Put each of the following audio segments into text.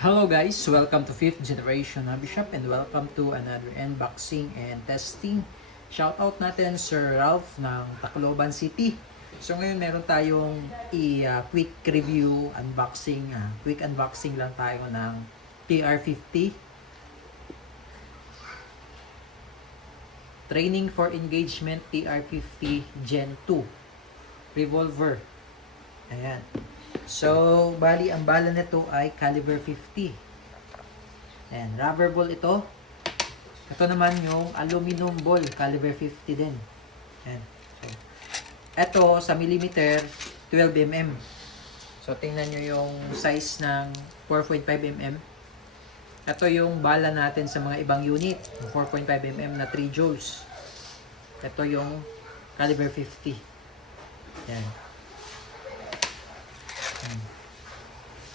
Hello guys, welcome to 5th Generation Hobby Shop and welcome to another unboxing and testing. Shoutout natin Sir Ralph ng Tacloban City. So ngayon meron tayong quick review, unboxing, quick unboxing lang tayo ng TR50 Training for Engagement TR50 Gen 2 Revolver. Ayan. So, bali ang bala nito ay caliber 50. Ayan, rubber ball ito. Ito naman yung aluminum ball, caliber 50 din. Ayan. So, ito sa millimeter, 12 mm. So, tingnan nyo yung size ng 4.5 mm. Ito yung bala natin sa mga ibang unit, 4.5 mm na 3 joules. Ito yung caliber 50. Ayan.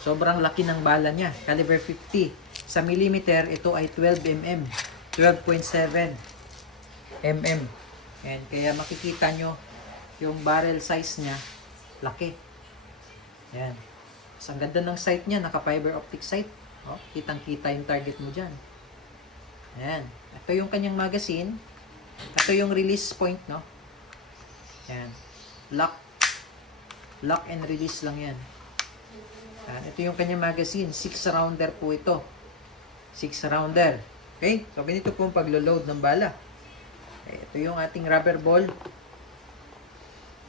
Sobrang laki ng bala niya, caliber 50. Sa millimeter, ito ay 12 mm, 12.7 mm. And kaya makikita nyo yung barrel size niya, laki. Ayan. So, ang ganda ng sight niya, naka fiber optic sight. Oh, kitang-kita yung target mo dyan. Ayan. Ito yung kanyang magazine. Ito yung release point, no? Ayan. Lock and release lang yan. Ito yung kanyang magazine. 6 rounder po ito. 6 rounder. Okay? So, ganito po ang paglo-load ng bala. Okay, ito yung ating rubber ball.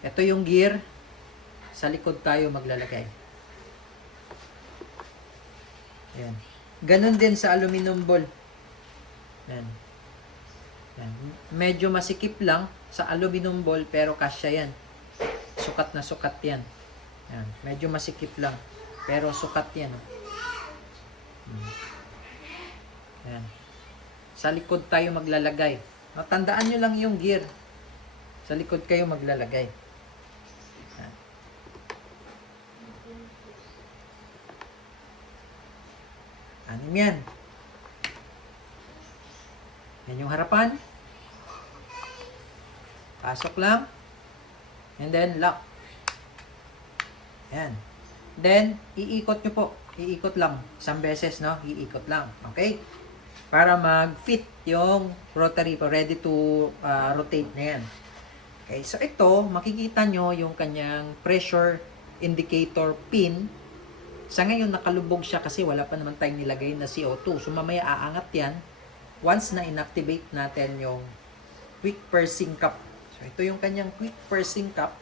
Ito yung gear. Sa likod tayo maglalagay. Ayan. Ganon din sa aluminum ball. Ayan. Ayan. Medyo masikip lang sa aluminum ball pero kasya yan. Sukat na sukat yan. Ayan. Medyo masikip lang. Pero sukat yan. Ayan. Sa likod tayo maglalagay. Tandaan nyo lang yung gear. Sa likod kayo maglalagay. Ayan. Anim yan. Yan yung harapan. Pasok lang. And then lock. Ayan. Then, iikot nyo po. Iikot lang. Isang beses, no? Iikot lang. Okay? Para mag-fit yung rotary po. Ready to rotate na yan. Okay? So, ito, makikita nyo yung kanyang pressure indicator pin. Sa ngayon, nakalubog siya kasi wala pa naman tayong nilagay na CO2. So, mamaya aangat yan once na inactivate natin yung quick pursing cup. So, ito yung kanyang quick pursing cup.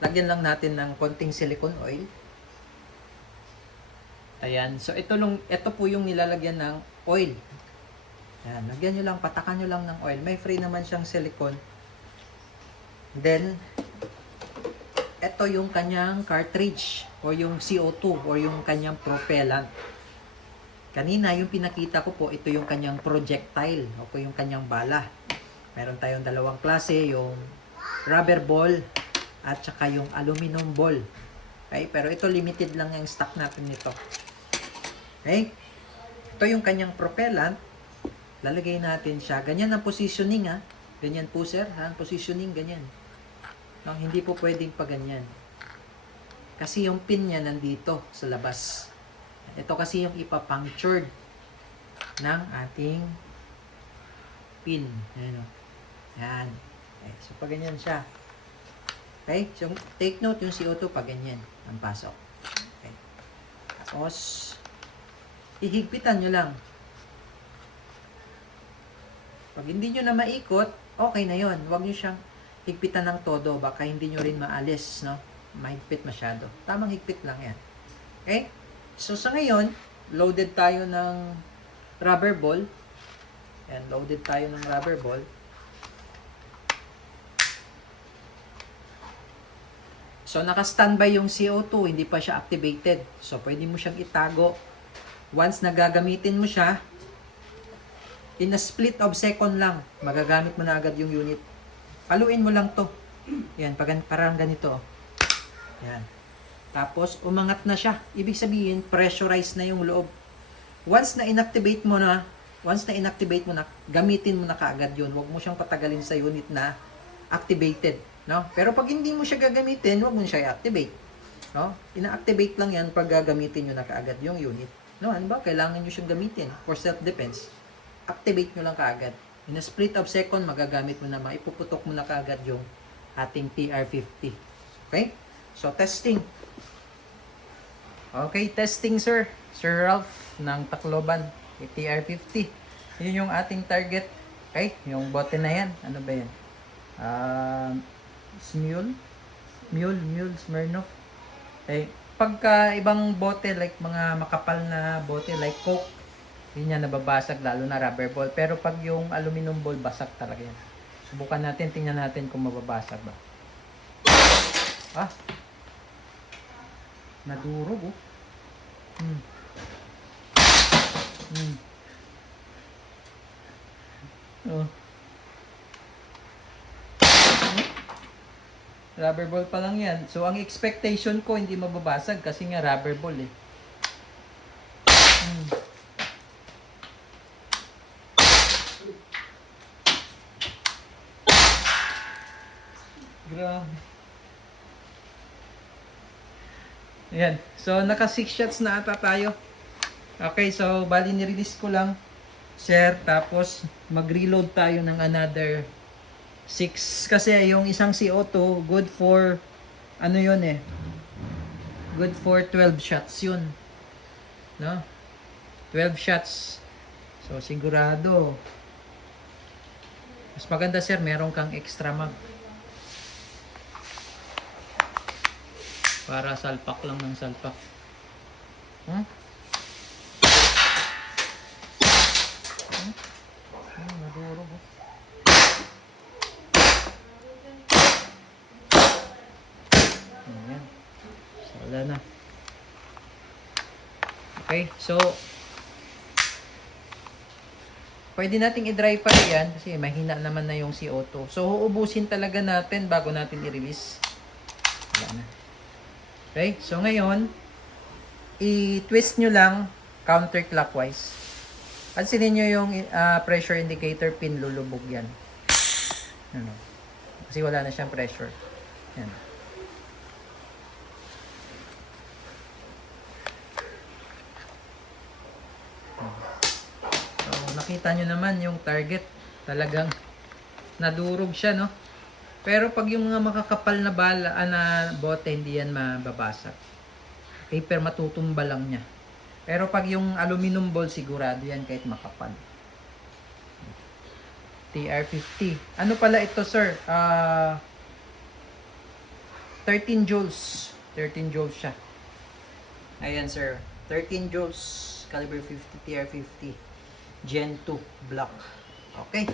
Lagyan lang natin ng konting silicone oil. Ayan. So, ito po yung nilalagyan ng oil. Ayan. Lagyan nyo lang, patakan nyo lang ng oil. May free naman siyang silicone. Then, ito yung kanyang cartridge o yung CO2 o yung kanyang propellant. Kanina, yung pinakita ko po, ito yung kanyang projectile o yung kanyang bala. Meron tayong dalawang klase, yung rubber ball at saka yung aluminum ball. Okay? Pero ito limited lang yung stock natin nito. Okay? Ito yung kanyang propellant. Lalagay natin siya. Ganyan ang positioning, ha. Ganyan po, sir. Ha? Positioning, ganyan. No, hindi po pwedeng pa ganyan. Kasi yung pin niya nandito sa labas. Ito kasi yung ipapunctured ng ating pin. Ayan, o. Yan. Okay. So, pag ganyan siya. Okay? So, take note yung CO2 pag ganyan ang pasok. Okay. Tapos, ihigpitan nyo lang. Pag hindi nyo na maikot, okay na yon. Huwag nyo siyang higpitan ng todo. Baka hindi nyo rin maalis, no? Mahigpit masyado. Tamang higpit lang yan. Okay? So, sa ngayon, loaded tayo ng rubber ball. Yan, loaded tayo ng rubber ball. So, naka-standby yung CO2, hindi pa siya activated. So, pwede mo siyang itago. Once na gagamitin mo siya, in a split of second lang, magagamit mo na agad yung unit. Paluin mo lang to. Yan, parang ganito. Yan. Tapos, umangat na siya. Ibig sabihin, pressurized na yung loob. Once na inactivate mo na, gamitin mo na kaagad yun. Huwag mo siyang patagalin sa unit na activated. No? Pero pag hindi mo siya gagamitin, huwag mo siya i-activate. No? Ina-activate lang yan pag gagamitin nyo na kaagad yung unit. No? Ano ba? Kailangan nyo siyang gamitin for self-defense. Activate nyo lang kaagad. In a split of second, magagamit mo na, maipuputok mo na kaagad yung ating TR50. Okay? So, testing. Okay, testing sir. Sir Ralph ng Tacloban, TR50. Yun yung ating target. Okay, yung bote na yan. Ano ba yan? Mule, Smirnoff. Eh, pagka ibang bote, like mga makapal na bote, like Coke, hindi niya nababasag, lalo na rubber ball. Pero pag yung aluminum ball, basag talaga yan. Subukan natin, tingnan natin kung mababasag ba. Ah! Nadurog, oh. Oh. Rubber ball pa lang yan. So, ang expectation ko, hindi mababasag kasi nga rubber ball eh. Grabe. Ayan. So, naka 6 shots na ata tayo. Okay, so, bali ni-release ko lang. Share, tapos mag-reload tayo ng another 6. Kasi yung isang CO2, good for, ano yun eh, good for 12 shots yun. No? 12 shots. So, sigurado. Mas maganda sir, meron kang extra mag. Para salpak lang ng salpak. Maduro ko. Ayan. So, wala na. Okay, so pwede nating i-dry fire yan kasi mahina naman na yung CO2. So, uubusin talaga natin bago natin i-release. Wala na. Okay, so ngayon, i-twist nyo lang counterclockwise. Pansinin nyo yung pressure indicator pin, lulubog yan. Ano? Kasi wala na siyang pressure. Yan. So, nakita nyo naman yung target. Talagang nadurog siya, no? Pero pag yung mga makakapal na bala na bote, hindi yan mababasag. Paper matutumba lang niya. Pero pag yung aluminum ball, sigurado yan kahit makapal. TR50. Ano pala ito, sir? 13 joules. 13 joules siya. Ayan, sir. 13 joules. Caliber 50 TR50. Gen 2 block. Okay.